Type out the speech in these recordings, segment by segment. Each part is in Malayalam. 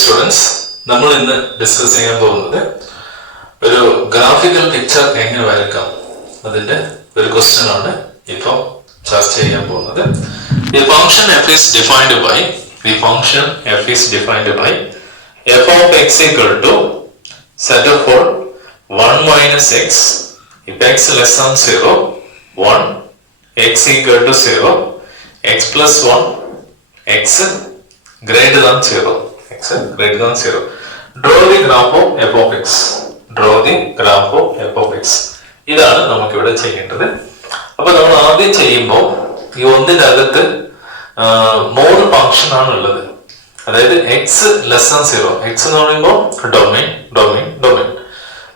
സ്റ്റുഡൻസ്, നമ്മൾ ഇന്ന് ഡിസ്കസ് ചെയ്യാൻ പോകുന്നത് ഒരു ഗ്രാഫിക്കൽ പിക്ചർ എങ്ങനെ വരയ്ക്കാം അതിന്റെ ഒരു ക്വസ്റ്റ്യൻ ആണ് ഇപ്പോൾ ചർച്ച ചെയ്യാൻ പോകുന്നത്. The function f is defined by f of x equal to set of 1 minus x if x less than 0, 1, x equal to 0, x plus 1, x greater than 0. Draw the graph of f of x. ഇതാണ് നമുക്ക് ഇവിടെ ചെയ്യേണ്ടത്. അപ്പൊ നമ്മൾ ആദ്യം ചെയ്യുമ്പോൾ ഈ ഒന്നിന്റെ അകത്ത് 3 ഫംഗ്ഷൻ ആണ് ഉള്ളത്. അതായത് എക്സ് ലെസ് ദാൻ 0, എക്സ് എന്ന് പറയുമ്പോൾ ഡൊമൈൻ.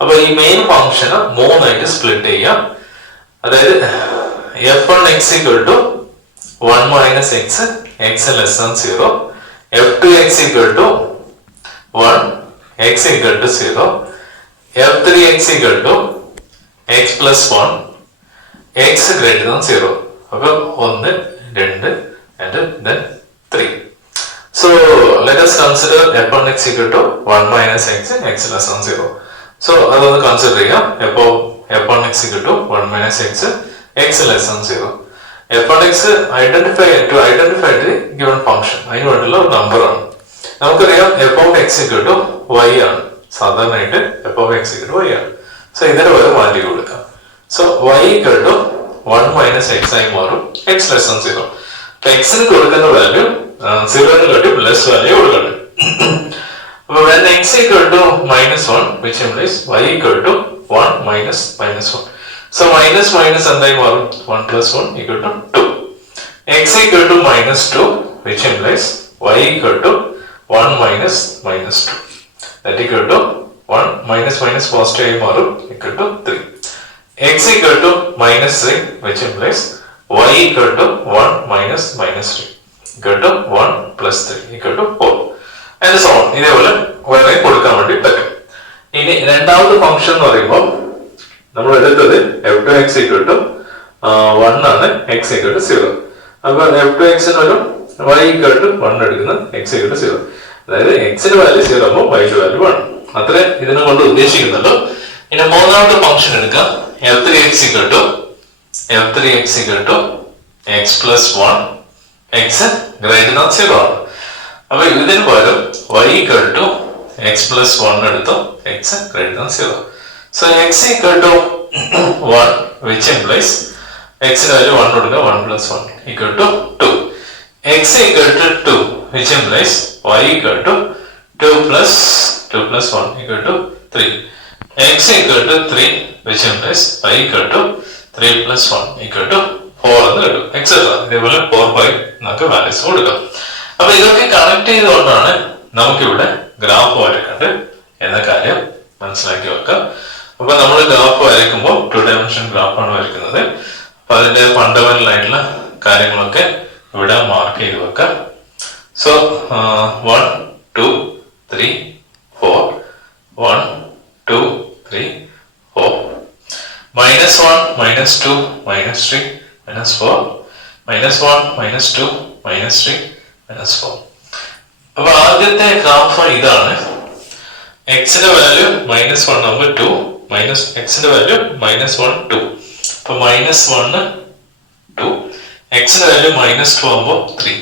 അപ്പൊ ഈ മെയിൻ ഫംഗ്ഷന് 3 ആയിട്ട് സ്പ്ലിറ്റ് ചെയ്യാം. അതായത് f1x equal to 1 minus x, x less than 0, f2x equal to 1, x equal to 0, f3x equal to x plus 1, x greater than 0. അപ്പോൾ 1, 2 and then 3. So let us consider f1x equal to 1 minus x, x less than 0. So അതൊന്ന് കൺസിഡർ ചെയ്യാം. f1x equal to 1 minus x, x less than 0. f1x identify the given function. അതിന് വേണ്ടിയുള്ള ഒരു നമ്പർ ആണ്. നമുക്കറിയാം f of x equal to y ആണ്. സാധാരണയായിട്ട് f of x equal to y ആണ്. സോ ഇതിന് വരെ മാറ്റി കൊടുക്കാം. So y equal to 1 minus x ആയി മാറും, x less than 0. അപ്പൊ x ന് കൊടുക്കുന്ന വാല്യൂ 0 കാട്ടി പ്ലസ് വാല്യൂ കൊടുക്കണം. അപ്പൊ when x equal to -1, which implies y equal to 1 minus -1. So minus എന്തായി മാറും? 1 plus 1 equal to 2. X equal to -2, which implies y equal to 1 minus -2. That equal to 1 minus positive ആയി മാറും, equal to 3. X equal to -3, which implies y equal to 1 minus -3 equal to 1 plus 3 equal to 4. And so on. ഇതേപോലെ വേറെ കൊടുക്കാൻ വേണ്ടി പറ്റും. ഇനി രണ്ടാമത്തെ ഫംഗ്ഷൻ എന്ന് പറയുമ്പോൾ നമ്മൾ എടുത്തത് f2x equal to 1 ആണ്, x equal to 0. അപ്പൊ f2x ഒരു y equal to 1 എടുക്കുന്ന, x equal to 0. അതായത് x ന്റെ വാല്യൂ 0 ആകുമ്പോൾ y ന്റെ വാല്യൂ 1. അത്രേ ഇതിനെ കൊണ്ട് ഉദ്ദേശിക്കുന്നുള്ളൂ. ഇനി മൂന്നാമത്തെ ഫംഗ്ഷൻ എടുക്കാം. f3x equal to x plus 1, x greater than 0 ആണ്. അപ്പൊ ഇതിന് പകരം y equal to x plus 1 എടുത്തോ, x greater than 0. So x equal to 1, which implies x value 1 കൊടുക്കുക, 1 plus 1 equal to 2. X equal to 2, which implies y equal to 2 plus 1 equal to 3. X equal to 3, which implies y equal to 3 plus 1 equal to 4 എന്ന് കിട്ടും, എക്സെട്ര. ഇതേപോലെ 4, 5 നമുക്ക് വാല്യൂസ് കൊടുക്കാം. അപ്പൊ ഇതൊക്കെ കണക്ട് ചെയ്തുകൊണ്ടാണ് നമുക്കിവിടെ ഗ്രാഫ് വരക്കേണ്ടത് എന്ന കാര്യം മനസ്സിലാക്കി വെക്കാം. അപ്പൊ നമ്മൾ ഗ്രാഫ് വരയ്ക്കുമ്പോൾ 2 ഡയമെൻഷൻ ഗ്രാഫാണ് വരയ്ക്കുന്നത്. അപ്പൊ അതിന്റെ ഫണ്ടമെന്റൽ ആയിട്ടുള്ള കാര്യങ്ങളൊക്കെ ഇവിടെ മാർക്ക് ചെയ്ത് വെക്കാം. സോ 1, 2, 3, 4, 1, 2, 3, 4, -1, -2, -3, -4, -1, -2, -3, -4. അപ്പൊ ആദ്യത്തെ ഗ്രാഫ് ഇതാണ്. x ന്റെ വാല്യൂ -1 ആകുമ്പോൾ 2, x ന്റെ വാല്യൂ -1, 2. അപ്പൊ -1, 2. x ന്റെ വാല്യൂ -2 ആകുമ്പോൾ 3.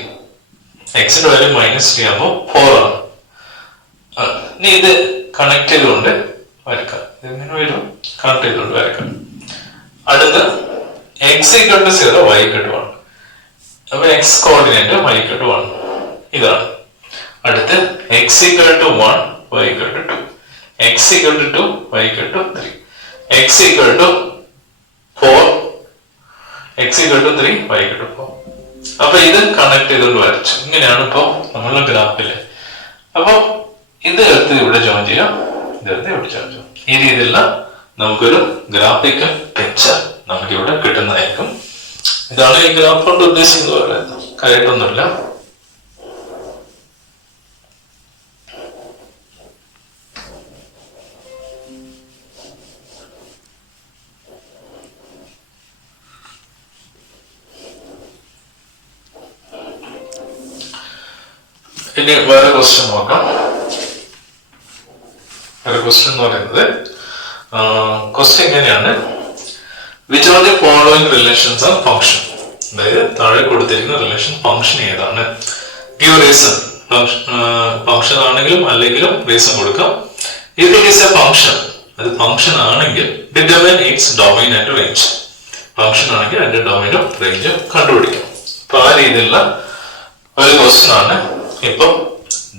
x ന്റെ വാല്യൂ -3 ആകുമ്പോൾ 4 ആണ്. ഇനി ഇത് കണക്ട് ചെയ്തുകൊണ്ട് വരക്കാം. ഇതെങ്ങനെ വരും? കണക്ട് ചെയ്തുകൊണ്ട് വരക്കാം. അടുത്ത് x equal to 0, y equal to 1. അപ്പൊ x coordinate y equal to 1 ഇതാണ്. അടുത്ത് x equal to 1, y equal to 2. x equal to 2, y equal to 3. x equal to 4, x equal to 3, y equal to 4. അപ്പൊ ഇത് കണക്ട് ചെയ്തുകൊണ്ട് വരച്ചു. ഇങ്ങനെയാണ് ഇപ്പോ നമ്മളുടെ ഗ്രാഫില്. അപ്പൊ ഇത് എടുത്ത് ഇവിടെ ജോയിൻ ചെയ്യാം, ഇതെടുത്ത് ഇവിടെ ജോയിൻ ചെയ്യാം. ഈ രീതിയിലുള്ള നമുക്കൊരു ഗ്രാഫിക്കൽ പിക്ചർ നമുക്കിവിടെ കിട്ടുന്നതായിരിക്കും. ഇതാണ് ഈ ഗ്രാഫ് കൊണ്ട് ഉദ്ദേശിക്കുന്നത്. കാര്യമായിട്ടൊന്നുമില്ല. ഇനി വേറെ ക്വസ്റ്റ്യൻ നോക്കാം. ഒരു ക്വസ്റ്റ്യൻ എന്ന് പറയുന്നത് ക്വസ്റ്റ്യൻ എങ്ങനെയാണ്, which are the following relations R function, അതായത് താഴെ കൊടുത്തിരിക്കുന്ന റിലേഷൻ ഫംഗ്ഷൻ ഏതാണ്, ഗിവ് റീസൺ, ഫംഗ്ഷൻ ആണെങ്കിലും അല്ലെങ്കിലും റീസൺ കൊടുക്കാം. If it is a function, അത് ഫംഗ്ഷൻ ആണെങ്കിൽ determine it's domain and range, function ആണെങ്കിൽ അതിന്റെ ഡൊമൈനും റേഞ്ചും കണ്ടുപിടിക്കാം. അപ്പൊ ആ രീതിയിലുള്ള ഒരു ക്വസ്റ്റ്യൻ ആണ് ഇപ്പൊ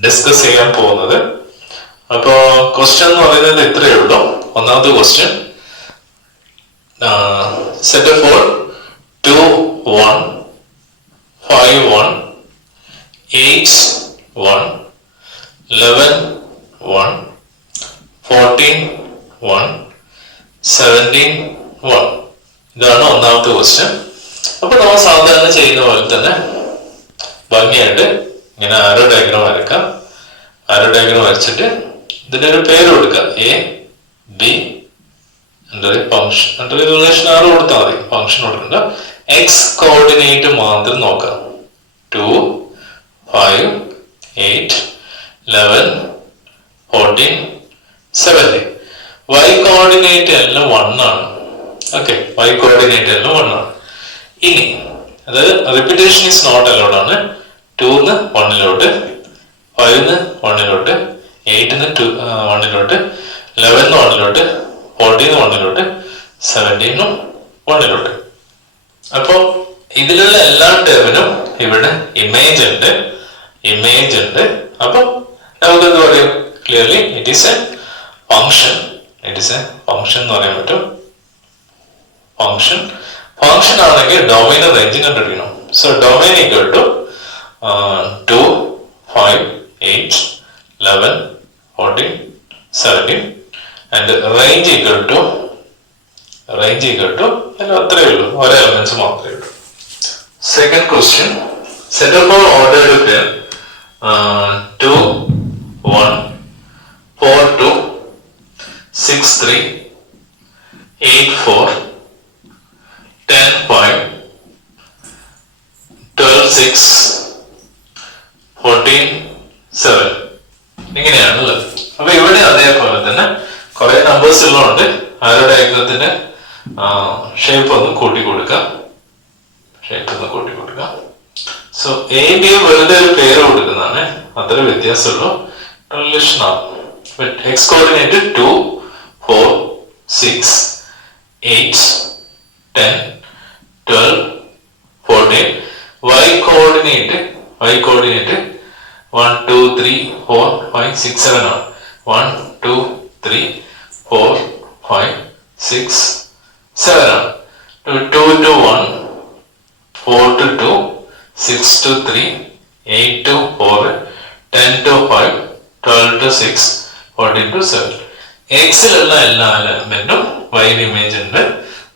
ഡിസ്കസ് ചെയ്യാൻ പോകുന്നത്. അപ്പോ ക്വസ്റ്റ്യൻ എന്ന് പറയുന്നത് ഇത്രയേ ഉള്ളൂ. ഒന്നാമത്തെ ക്വസ്റ്റ്യൻ, സെറ്റ് ഫോർ 2 1 5 1 8 1 11 1 14 1 17 1. ഇതാണ് ഒന്നാമത്തെ ക്വസ്റ്റ്യൻ. അപ്പൊ നമ്മൾ സാധാരണ ചെയ്യുന്ന പോലെ തന്നെ ഭംഗിയായിട്ട് ഇങ്ങനെ ആരോ ഡയഗ്രാം വരക്കാം. ആരോ ഡയഗ്രാം വരച്ചിട്ട് ഇതിന്റെ ഒരു പേര് കൊടുക്കുക, എ ബി ഫംഗ്ഷൻ റിലേഷൻ ആറ് കൊടുത്താൽ മതി, ഫംഗ്ഷൻ കൊടുക്കണ്ട. എക്സ് കോർഡിനേറ്റ് മാത്രം നോക്കാം. 2 5 8 11 14 17. വൈ കോർഡിനേറ്റ് എല്ലാം 1 ആണ്. ഓക്കെ, വൈ കോർഡിനേറ്റ് എല്ലാം 1 ആണ്. ഇനി അതായത് റിപ്പീറ്റേഷൻ ഈസ് നോട്ട് അലൗഡ് ആണ്. 2 1 5 1 8 1 11 1 14 1 17 1. അപ്പൊ ഇതിലുള്ള എല്ലാ ടേമിനും ഇവിടെ ഇമേജ് ഉണ്ട്. അപ്പൊ നമുക്ക് എന്ത് പറയും, clearly it is a function. എന്ന് പറയാൻ പറ്റും. ഫംഗ്ഷൻ ആണെങ്കിൽ ഡൊമൈൻ റേഞ്ച് കണ്ടുപിടിക്കണം. So domain equal to 2 5 8 11 14 17 and range equal to അത്രേ ഉള്ളൂ, ഒരേ എലമെന്റ്സ് മാത്രമേ ഉള്ളൂ. Second question, set of ordered pair 2 1 4 2 6 3 8 4 10 5 12 6 14 7. ഇങ്ങനെയാണുള്ളത്. അപ്പൊ ഇവിടെ അതേപോലെ തന്നെ കുറെ നമ്പേഴ്സ് ഉള്ളതുകൊണ്ട് ആരോ ഡയഗ്രത്തിന്റെ ഷേപ്പ് ഒന്ന് കൂട്ടി കൊടുക്കാം. സോ എ ബി വെറുതെ ഒരു പേര് കൊടുക്കുന്നതാണ്, അത്ര വ്യത്യാസമുള്ളൂ. റിലേഷൻ ആണ്. X coordinate 2 4 6 8 10 12 14. വൈ കോർഡിനേറ്റ് 1 2 3 4 5 6 7 ആണ്. 1 2 3 4 5 6 7 ആണ്. 2 to 1 4 to 2 6 to 3 8 to 4 10 to 5 12 to 6 14 to 7. എക്സിലുള്ള എല്ലാ എലമെന്റും വൈഡ് ഇമേജ് ഉണ്ട്.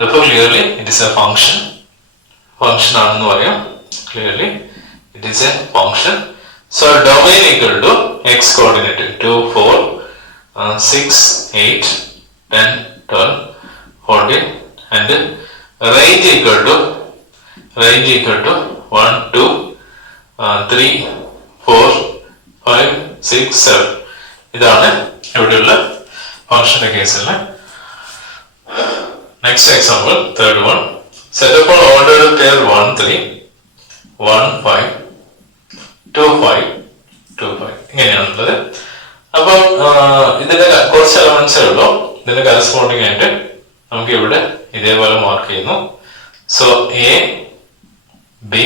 അപ്പോൾ clearly it is A function ആണെന്ന് പറയാം. Clearly it is A function. So domain equal to x coordinate 2 4 6 8 10 12 14 and range equal to 1 2 3 4 5 6 7. ഇതാണ് ഇവിടെയുള്ള ഫംഗ്ഷന്റെ കേസിൽ. Next example, third one, set of ordered pair 1 3 1 5 2 5 2 5. ഇങ്ങനെയാണുള്ളത്. അപ്പം ഇതിന്റെ കുറച്ച് എലമെന്റ്സേ ഉള്ളൂ. ഇതിന്റെ കറസ്പോണ്ടിങ് ആയിട്ട് നമുക്ക് ഇവിടെ ഇതേപോലെ മാർക്ക് ചെയ്യുന്നു. So A B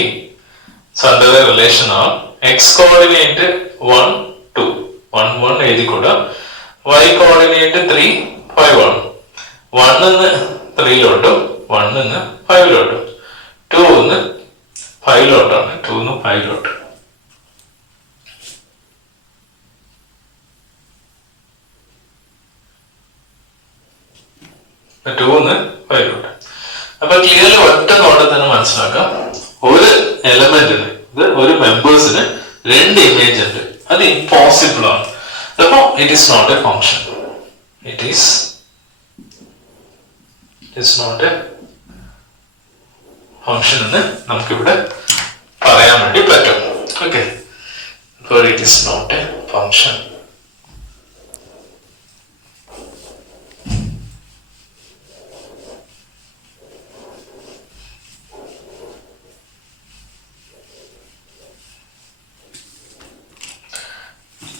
under the relation R X coordinate 1 2 1 1 എഴുതിക്കൂടാ. വൈ കോർഡിനേറ്റ് 3 5 ആണ്. 1 3 1 5 2 5 2 5. 2 5. അപ്പൊ ക്ലിയർലി ഒറ്റ നോട്ടം തന്നെ മനസ്സിലാക്കാം, ഒരു എലമെന്റിന് ഒരു മെമ്പേഴ്സിന് 2 ഇമേജ് ഉണ്ട്. അത് ഇമ്പോസിബിൾ ആണ്. അപ്പൊ it is not a function. It is not a function എന്ന് നമുക്കിവിടെ പറയാൻ വേണ്ടി പറ്റും. ഓക്കെ, അപ്പോൾ it is not a function.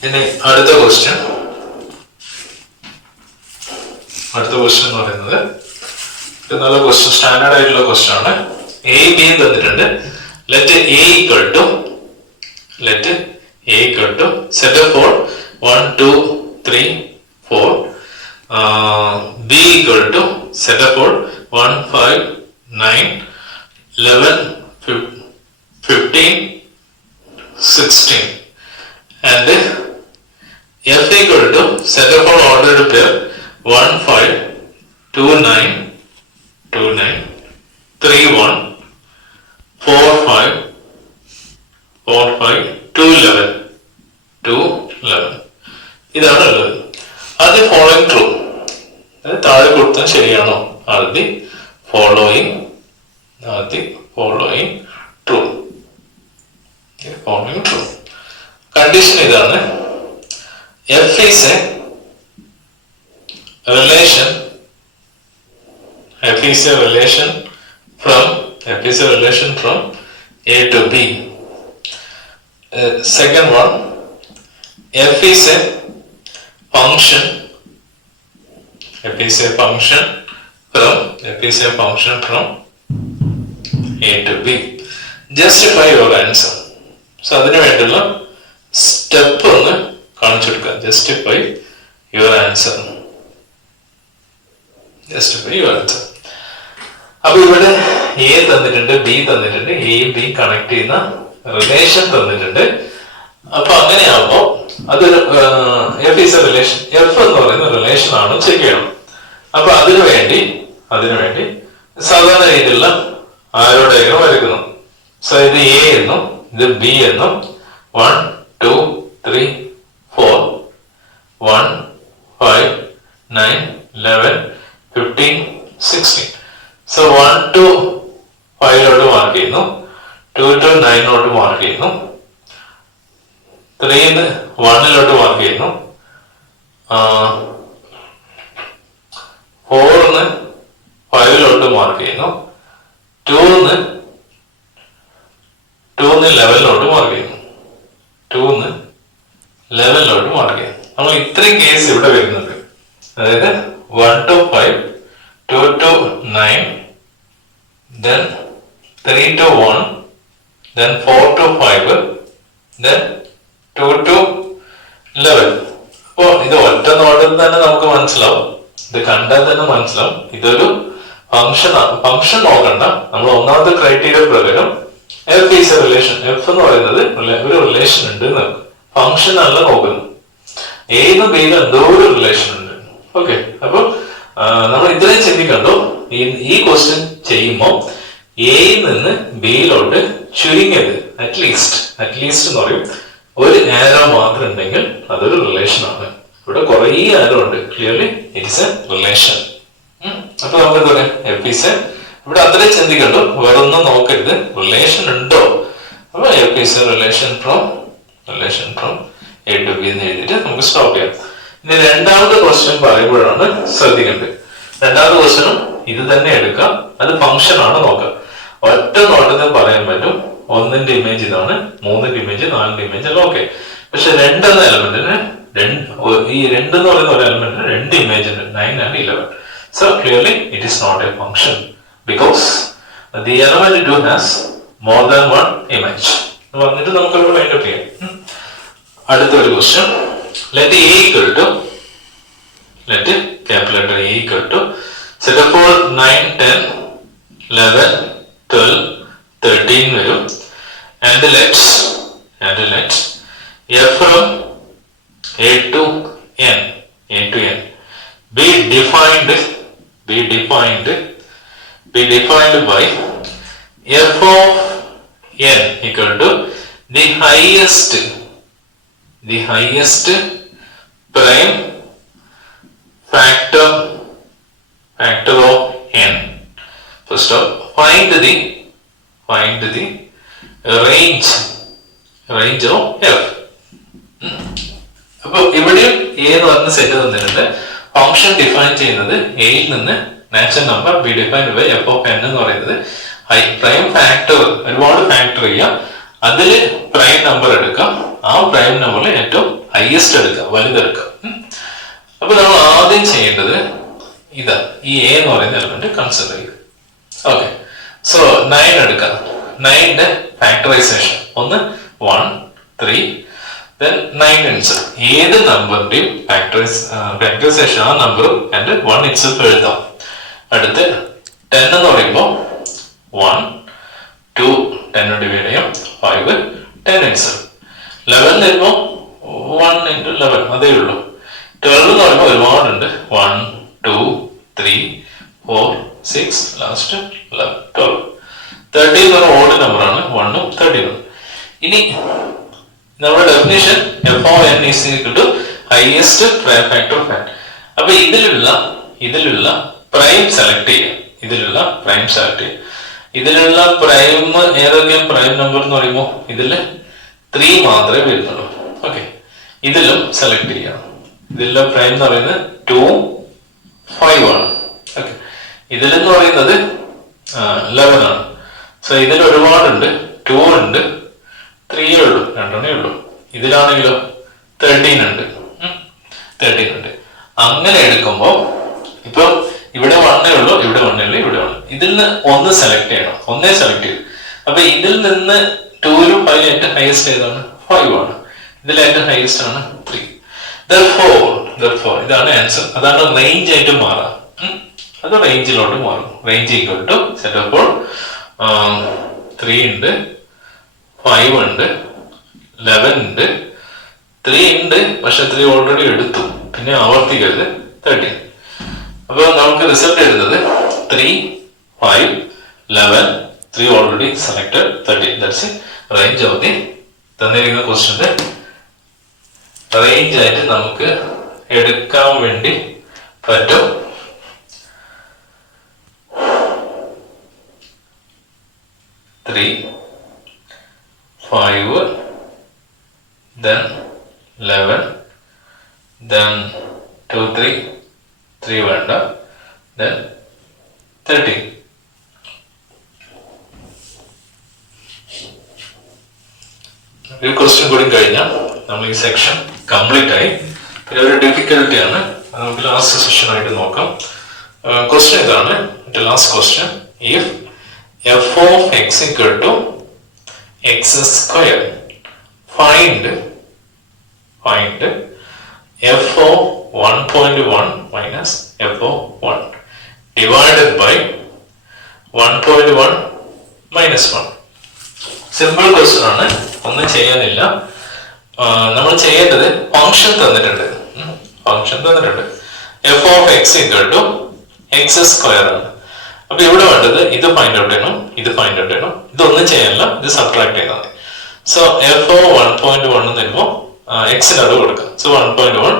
ഇനി അടുത്ത ക്വസ്റ്റ്യൻ എന്ന് പറയുന്നത് നല്ല ക്വസ്റ്റ്യൻ, സ്റ്റാൻഡേർഡ് ആയിട്ടുള്ള ക്വസ്റ്റ്യൻ ആണ്. എ ബി തന്നിട്ടുണ്ട്. Let A equal to set of four 1 2 3 4, b equal to set of for 1 5 9 11 15 16, and f equal to set of for ordered pair 1 5 2 9 2 9 3 1 4 5 4 5 2 11 2 11. ഇതാണ് ഉള്ളത്. ആദ്യം ഫോളോയിങ് ട്രൂ, താഴെ കൊടുത്താൽ ശരിയാണോ? ആദ്യം ഫോളോയിങ് ട്രൂ. കണ്ടീഷൻ ഇതാണ്. F is a relation from A to B. Second one, f is a function from a to b. Justify your answer. So അതിനു വേണ്ടിയുള്ള സ്റ്റെപ്പ് ഒന്ന് കാണിച്ചു കൊടുക്കുക. Justify your answer. അപ്പൊ ഇവിടെ എ തന്നിട്ടുണ്ട്, ബി തന്നിട്ടുണ്ട്, എയും ബി കണക്ട് ചെയ്യുന്ന റിലേഷൻ തന്നിട്ടുണ്ട്. അപ്പൊ അങ്ങനെയാകുമ്പോ അതൊരു F is a relation, F എന്ന് പറയുന്ന റിലേഷൻ ആണ് ചെക്ക് ചെയ്യണം. അപ്പൊ അതിനു വേണ്ടി സാധാരണ രീതിയിലുള്ള ആരോ ഡയഗ്രം വരയ്ക്കുന്നു. സോ ഇത് എ എന്നും ഇത് ബി എന്നും 1 2 3 4 1 5 9 11 15 16. സോ 1 to 5 മാർക്ക് ചെയ്യുന്നു, 2 to 9 മാർക്ക് ചെയ്യുന്നു, 3 1 മാർക്ക് ചെയ്യുന്നു, 4 5 മാർക്ക് ചെയ്യുന്നു, 2 11 മാർക്ക് ചെയ്യുന്നു, 2 11 മാർക്ക് ചെയ്യുന്നു. നമ്മൾ ഇത്രയും കേസ് ഇവിടെ വരുന്നുണ്ട്. അതായത് 1 to 5, 2 to 9, then 3 to 1, then 4 to 5, then 2 to 11. അപ്പോ ഇത് ഒറ്റ നോട്ടിൽ തന്നെ നമുക്ക് മനസ്സിലാവും, ഇത് കണ്ടാൽ തന്നെ മനസ്സിലാവും ഇതൊരു ഫംഗ്ഷൻ നോക്കണ്ട. നമ്മൾ ഒന്നാമത്തെ ക്രൈറ്റീരിയ പ്രകാരം F is a relation, F എന്ന് പറയുന്നത് ഒരു റിലേഷൻ ഉണ്ട്, ഫംഗ്ഷൻ അല്ല നോക്കുന്നത്. എന്നും ബിയിലും എന്തോ ഒരു റിലേഷൻ ഉണ്ട്. ഓക്കെ, അപ്പൊ നമ്മൾ ഇത്രയും ചിന്തിക്കണ്ടോ. ഈ ക്വസ്റ്റ്യൻ ചെയ്യുമ്പോൾ എയിൽ നിന്ന് ബിയിലോട്ട് ചുരുങ്ങിയത് അറ്റ്ലീസ്റ്റ് എന്ന് പറയും ഒരു ആരോ മാത്രം ഉണ്ടെങ്കിൽ അതൊരു റിലേഷൻ ആണ്. ഇവിടെ കുറെ ആരോ ഉണ്ട്, clearly it is A relation. അപ്പൊ നമുക്ക് എന്താ പറയാം, എഫ് ഈസ് എ, ഇവിടെ അത്രയും ചിന്തിക്കണ്ടോ, വേറെ ഒന്നും നോക്കരുത്, റിലേഷൻ ഉണ്ടോ. അപ്പൊ F is a relation from A to B എന്ന് എഴുതിയിട്ട് നമുക്ക് സ്റ്റോപ്പ് ചെയ്യാം. ഇനി രണ്ടാമത്തെ ക്വസ്റ്റ്യൻ പറയുമ്പോഴാണ് ശ്രദ്ധിക്കേണ്ടത്. രണ്ടാമത്തെ ക്വസ്റ്റ്യനും ഇത് തന്നെ എടുക്കാം, അത് ഫംഗ്ഷൻ ആണ് നോക്കാം. ഒറ്റ നോട്ടത്തിൽ പറയാൻ പറ്റും, 1ന്റെ ഇമേജ് ഇതാണ്, 3ന്റെ ഇമേജ്, 4ന്റെ ഇമേജ് എല്ലാം ഓക്കെ. പക്ഷെ 2 എന്ന എലമെന്റിന് ഈ 2 എന്ന് പറയുന്ന ഒരു എലമെന്റിന് 2 ഇമേജ് ഉണ്ട്, 9 and 11. So clearly it is not a function because the element 2 has more than one image. പറഞ്ഞിട്ട് നമുക്ക് ഇവിടെ വൈൻഡ് അപ്പ് ചെയ്യാം. അടുത്ത ഒരു question, let A equal to set of 4 9 10 11 12 13 വരും. and let f from a to n be defined by f of n equal to the highest prime factor of n. First of find the range of f. അപ്പൊ ഇവിടെയും എ എന്ന് പറഞ്ഞ സെറ്റ് തന്നിട്ടുണ്ട്. ഫംഗ്ഷൻ ഡിഫൈൻ ചെയ്യുന്നത് എയിൽ നിന്ന് natural number B defined by F of N എന്ന് പറയുന്നത് പ്രൈം ഫാക്ടർ ഒരുപാട് ഫാക്ടർ ചെയ്യാം, അതില് പ്രൈം നമ്പർ എടുക്കാം. ആ പ്രൈം നമ്പറിൽ ഏറ്റവും ഹയസ്റ്റ് എടുക്കാം, വലുതെടുക്കാം. അപ്പൊ നമ്മൾ ആദ്യം ചെയ്യേണ്ടത് ഇതാ, ഈ എ എന്ന് പറയുന്ന എലമെന്റ് കൺസിഡർ ചെയ്യുക. ഓക്കെ, സോ 9 എടുക്കാം. 9ന്റെ ഫാക്ടറൈസേഷൻ 1 1 3 then 9 ഇൻസർ ഏത് നമ്പറിന്റെയും ഫാക്ടറൈസേഷൻ ആ നമ്പർ ആൻഡ് 1 ഇൻസെൽഫ് എഴുതാം. അടുത്ത് 10 എന്ന് പറയുമ്പോൾ 1 2 10 ഡിവൈഡ് ചെയ്യാം 5 10 ഇൻസെൽഫ്. 11 വരുമ്പോൾ 1 into 11 അതേ ഉള്ളൂ. 12 എന്ന് പറയുമ്പോൾ ഒരുപാടുണ്ട്. 1 2 3 4 6 ലാസ്റ്റ് 11 12. 13 എന്ന് പറഞ്ഞ ഓഡ് നമ്പറാണ്. 1 ഉം 13. ഇനി നമ്മുടെ definition f of n is equal to highest prime factor of n. അപ്പൊ ഇതിലുള്ള പ്രൈം സെലക്ട് ചെയ്യാം. ഇതിലുള്ള പ്രൈം ഏതൊക്കെയാണ് പ്രൈം നമ്പർ എന്ന് പറയുമ്പോൾ ഇതില് 3 മാത്രമേ വരുന്നുള്ളൂ. ഓക്കെ, ഇതിലും സെലക്ട് ചെയ്യാം. ഇതിലുള്ള പ്രൈം എന്ന് പറയുന്നത് 2 5 ആണ്. ഓക്കെ, ഇതിലെന്ന് പറയുന്നത് 11 ആണ്. സോ ഇതിൽ ഒരുപാടുണ്ട്. 2 ഉണ്ട്, 3 ഉള്ളൂ, 2 ഉള്ളൂ. ഇതിലാണെങ്കിലോ 13 ഉണ്ട്. 13 ഉണ്ട്. അങ്ങനെ എടുക്കുമ്പോ ഇപ്പൊ ഇവിടെ 1 ഉള്ളൂ, ഇവിടെ 1 ഉള്ളൂ, ഇവിടെ 1. ഇതിൽ നിന്ന് ഒന്ന് സെലക്ട് ചെയ്യണം. ഒന്നേ സെലക്ട് ചെയ്യും. അപ്പൊ ഇതിൽ നിന്ന് 2 5 ഏറ്റവും ഹയസ്റ്റ് ഏതാണ്? 5 ആണ്. ഇതിൽ ഏറ്റവും ഹയസ്റ്റ് ആണ് 3. Therefore ഇതാണ് ആൻസർ. അതാണ് റേഞ്ച് ആയിട്ട് മാറാം. അത് റേഞ്ചിലോട്ട് മാറും. റേഞ്ച് ഈക്വൽ ടു സെറ്റ് അപ്പോൾ 3 ഉണ്ട്, 5 ഉണ്ട്, 11 ഉണ്ട്, 3 ഉണ്ട്. പക്ഷെ 3 ഓൾറെഡി എടുത്തു, പിന്നെ ആവർത്തിക്കരുത്. 13. അപ്പൊ നമുക്ക് റിസൾട്ട് എഴുതുന്നത് 3 5 11 3 already selected 13. That's range of the തന്നിരിക്കുന്ന ക്വസ്റ്റ്യന്റെ റേഞ്ച് ആയിട്ട് നമുക്ക് എടുക്കാൻ വേണ്ടി പറ്റും. Three, 5, then 11, then 2 3 വേണ്ട, then 13. ഒരു ക്വസ്റ്റ്യൻ കൂടി കഴിഞ്ഞാൽ നമ്മൾ ഈ സെക്ഷൻ കംപ്ലീറ്റ് ആയി. പിന്നെ ഒരു ഡിഫിക്കൽട്ടി ആണ്, നമുക്ക് ലാസ്റ്റ് സെഷൻ ആയിട്ട് നോക്കാം. ക്വസ്റ്റ്യൻ ഇതാണ്, last question. If f of x equal to x square, find f of 1.1 minus f of 1 divided by 1.1 minus 1. Simple question ആണ്, ഒന്നും ചെയ്യാനില്ല. നമ്മൾ ചെയ്യേണ്ടത് ഫംഗ്ഷൻ തന്നിട്ടുണ്ട്. f of x equal to x square ആണ്. അപ്പൊ ഇവിടെ വേണ്ടത് ഇത് ഫൈൻഡ് ഔട്ട് ചെയ്യണം, ഇത് ഫൈൻഡ് ഔട്ട് ചെയ്യണം. ഇതൊന്നും ചെയ്യാനില്ല, ഇത് സബ്ട്രാക്ട് ചെയ്താൽ മതി. സോ f of 1.1 എന്ന് വരുമ്പോൾ എക്സിനോട് കൊടുക്കാം. സോ 1.1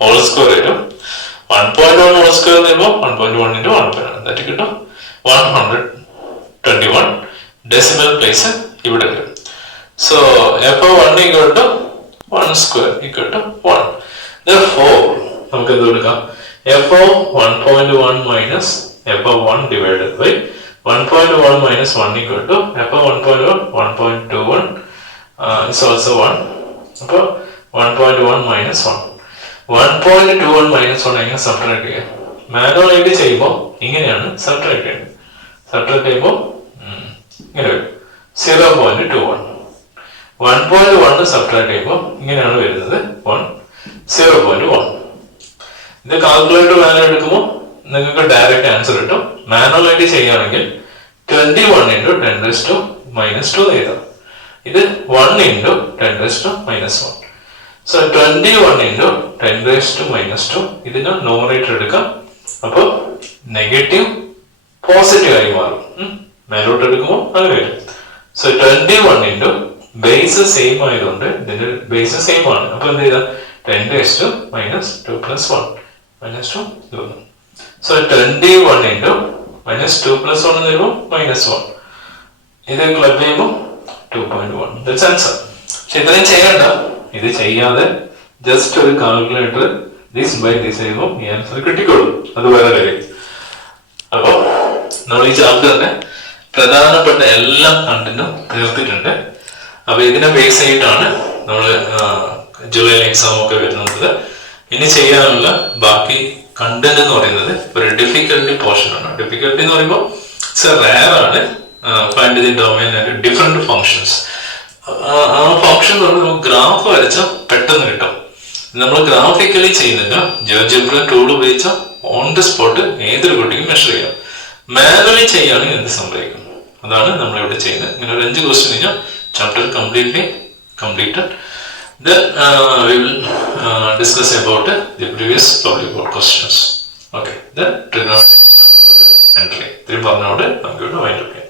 ഹോൾ സ്ക്വയർ വരും. 1.1 ഹോൾ സ്ക്വയർ എന്ന് വരുമ്പോൾ 1.1 into 1.1 ദാറ്റ് കിട്ടും 121. ഡെസിമൽ പ്ലേസ് ഇവിടെ വരും. So f of 1 equal to 1 square equal to 1. Therefore നമുക്ക് എന്ത് കൊടുക്കാം? f of 1.1 minus f of 1 divided by 1.1 minus 1 equal to f of 1.1 1.21 is also 1. അപ്പോൾ 1.1 minus 1 1.21 minus 1 എങ്ങനെ സബ്ട്രാക്ട് ചെയ്യാം? മാനുവലായിട്ട് ചെയ്യുമ്പോൾ ഇങ്ങനെയാണ് സബ്ട്രാക്ട് ചെയ്യുന്നത്. സബ്ട്രാക്ട് ചെയ്യുമ്പോൾ ഇങ്ങനെ വരും 0.21. 1.1 സബ്ട്രാക്ട് ചെയ്യുമ്പോൾ ഇങ്ങനെയാണ് വരുന്നത് 0.1. ഇത് കാൽക്കുലേറ്റർ വാല്യൂ എടുക്കുമ്പോൾ നിങ്ങൾക്ക് ഡയറക്റ്റ് ആൻസർ കിട്ടും. മാനുവലായിട്ട് ചെയ്യുകയാണെങ്കിൽ 21 into 10 raised to minus 2 എഴുതാം. ഇത് 1 into 10 raised to minus 1. So 21 into 10 raised to minus 2 ഇതിന് ന്യൂമറേറ്റർ എടുക്കാം. അപ്പോൾ നെഗറ്റീവ് പോസിറ്റീവ് ആയി മാറും. മേലോട്ട് എടുക്കുമ്പോൾ അങ്ങനെ വരും. സോ 21 into ബേസ് സെയിം ആയതുകൊണ്ട് ഇതിന്റെ ബേസ് സെയിം ആണ്. അപ്പൊ എന്ത് ചെയ്താൽ 10 raised to minus 2 plus 1 minus 2 ഇത് വന്നു. So 21 into minus 2 plus 1 എന്ന് വരുമ്പോൾ minus 1. ഇത് ക്ലബ് ചെയ്യുമ്പോൾ 2.1. That's answer. പക്ഷെ ഇത്രയും ചെയ്യണ്ട. ഇത് ചെയ്യാതെ ജസ്റ്റ് ഒരു കാൽക്കുലേറ്റർ ദിസ് ബൈ ദിസ് ചെയ്യുമ്പോൾ ഈ ആൻസർ കിട്ടിക്കോളും. അത് വേറെ കാര്യം. അപ്പൊ നമ്മൾ ഈ ചാപ്റ്ററിന്റെ പ്രധാനപ്പെട്ട എല്ലാ കണ്ടന്റും തീർത്തിട്ടുണ്ട്. അപ്പൊ ഇതിനെ ബേസ് ചെയ്തിട്ടാണ് നമ്മൾ ജൂലൈ എക്സാം ഒക്കെ വരുന്നത്. ഇനി ചെയ്യാനുള്ള ബാക്കി കണ്ടന്റ് എന്ന് പറയുന്നത് ഒരു ഡിഫിക്കൽട്ടി പോർഷൻ ആണ്. ഡിഫിക്കൽട്ടി എന്ന് പറയുമ്പോൾ ഇറ്റ്സ് റയർ ആണ്. Find the domain and different functions. ആ ഫങ്ഷൻ എന്ന് പറഞ്ഞാൽ നമുക്ക് ഗ്രാഫ് വരച്ചാൽ പെട്ടെന്ന് കിട്ടും. നമ്മൾ ഗ്രാഫിക്കലി ചെയ്യുന്നില്ല, ജിയോജെബ്ര ടൂൾ ഉപയോഗിച്ചാൽ ഓൺ ദി സ്പോട്ട് ഏതൊരു കുട്ടിക്കും മെഷർ ചെയ്യാം. മാനുവലി ചെയ്യുകയാണെങ്കിൽ എന്ത് സംഭവിക്കും, അതാണ് നമ്മളിവിടെ ചെയ്യുന്നത്. ഇങ്ങനെ ഒരു 5 ക്വസ്റ്റ്യൻ കഴിഞ്ഞാൽ chapter completed. Then we will discuss about the previous public board questions. Okay, then trigonometry entry. 3 പറഞ്ഞോടെ നമുക്ക് ഇവിടെ വൈൻഡ് അപ്പ് ചെയ്യാം.